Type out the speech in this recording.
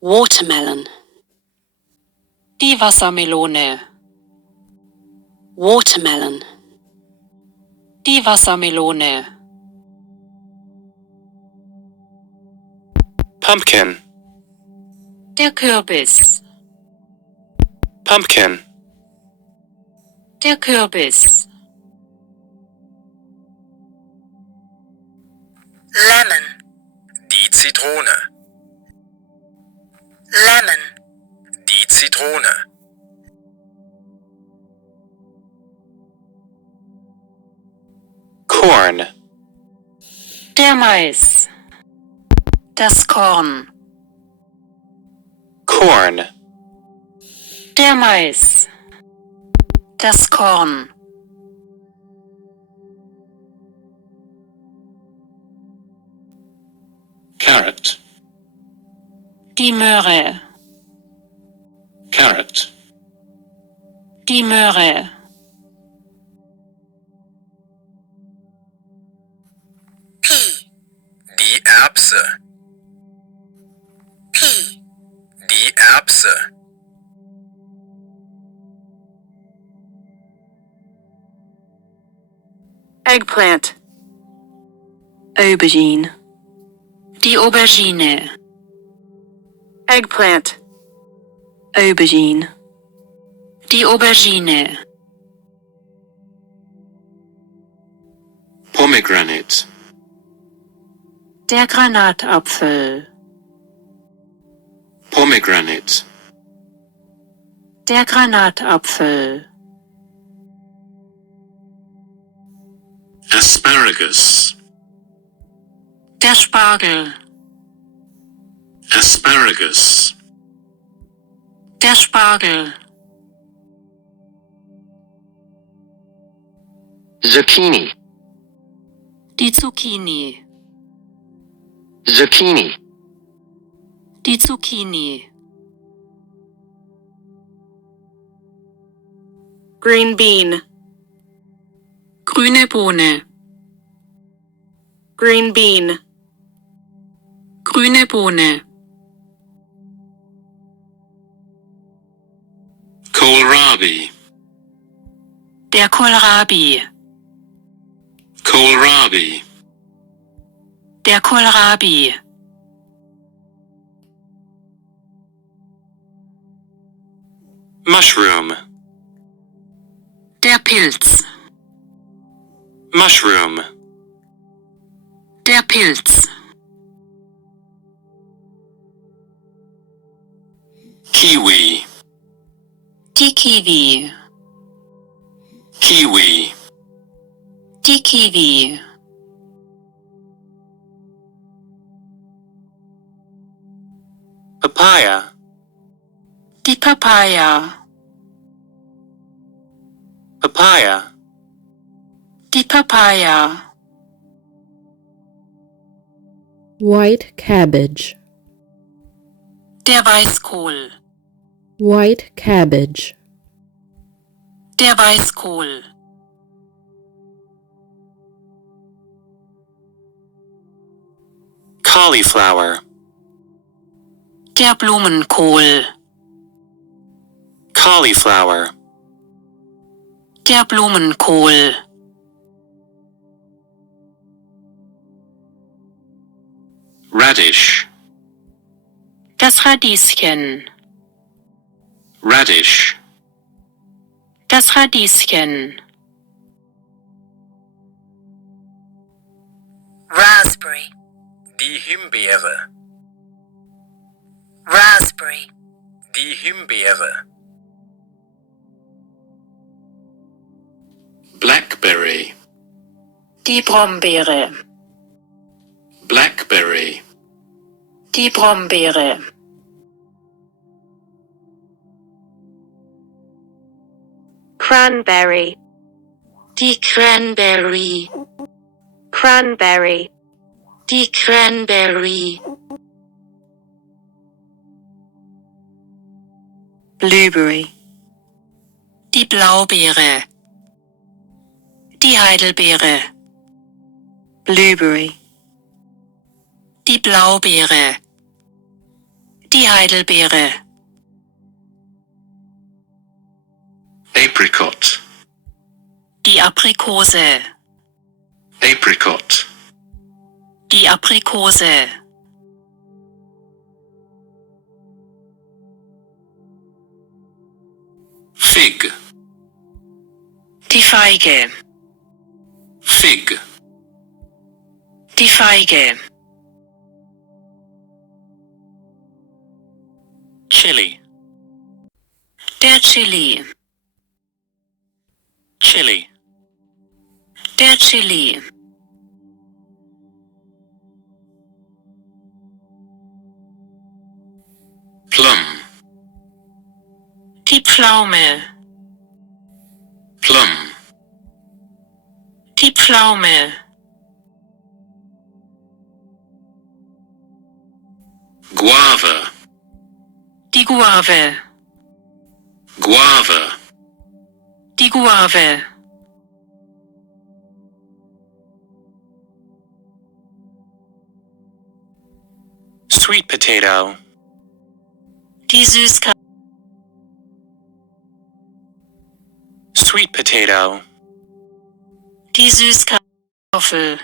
Watermelon. Die Wassermelone. Watermelon. Die Wassermelone. Pumpkin. Der Kürbis. Pumpkin. Der Kürbis. Lemon. Die Zitrone. Lemon. Die Zitrone. Corn. Der Mais. Das Korn. Corn. Der Mais. Das Korn. Carrot. Die Möhre. Carrot. Die Möhre. Pea. Die Erbse. Pea. Die Erbse. Eggplant. Aubergine. Die Aubergine. Eggplant. Aubergine. Die Aubergine. Pomegranate. Der Granatapfel. Pomegranate. Der Granatapfel. Asparagus. Der Spargel. Asparagus. Der Spargel. Zucchini. Die Zucchini. Zucchini. Die Zucchini. Green bean. Grüne Bohne. Green bean. Grüne Bohne. Kohlrabi. Der Kohlrabi. Kohlrabi. Der Kohlrabi. Mushroom. Der Pilz. Mushroom. Der Pilz. Kiwi. Die Kiwi. Kiwi. Die Kiwi. Papaya. Die Papaya. Papaya. Die Papaya. White cabbage. Der Weißkohl. White cabbage. Der Weißkohl. Cauliflower. Der Blumenkohl. Cauliflower. Der Blumenkohl. Radish. Das Radieschen. Radish. Das Radieschen. Raspberry. Die Himbeere. Raspberry. Die Himbeere. Blackberry. Die Brombeere. Blackberry. Die Brombeere. Cranberry. Die Cranberry. Cranberry. Die Cranberry. Blueberry. Die Blaubeere. Die Heidelbeere. Blueberry. Die Blaubeere. Die die Heidelbeere, apricot, die Aprikose, apricot, die Aprikose, fig, die Feige, fig, die Feige, chili, der Chili, chili, der Chili, plum, die Pflaume, plum, die Pflaume, guava, die Guave, guava, die Guave, sweet potato, die Süßkartoffel, sweet potato, die Süßkartoffel,